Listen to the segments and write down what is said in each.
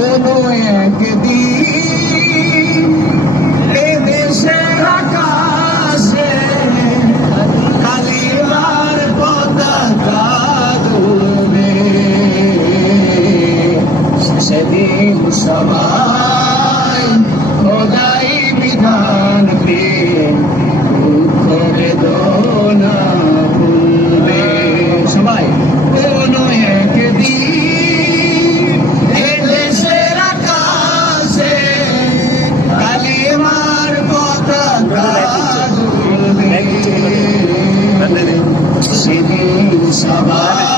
কোনো একদিন এ দেশের আকাশে কালিমার পতাকা দুলবে সেদিন সবাই সবার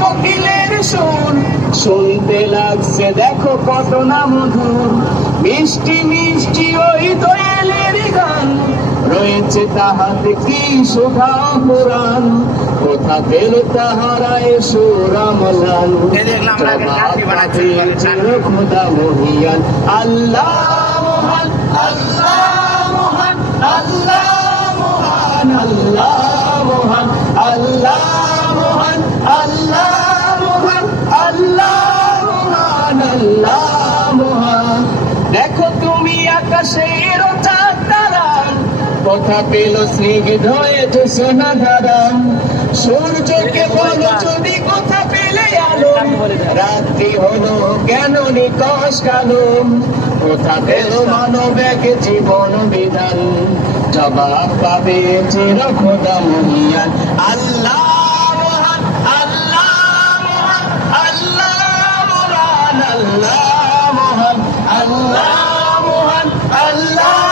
কোকিলের সুর। শুনতে লাগছে দেখো কত না মধুর। মিষ্টি মিষ্টি ওই দোয়েলের গান। রয়েছে তাহাতে কি শোভা পুরাণ? কোথা পেল তাহারা এসো রামলাল? খোদা মহিয়ান আল্লাহ কথা পেল সোনা সূর্যকে বলো যদি কথা পেলে আলো? রাত্রি হলো, কেন নিকশ কালো? কথা পেল মানব এক জীবন বিধান। জবাব পাবে চির মহিয়ান আল্লাহ Allah মহান আল্লাহ।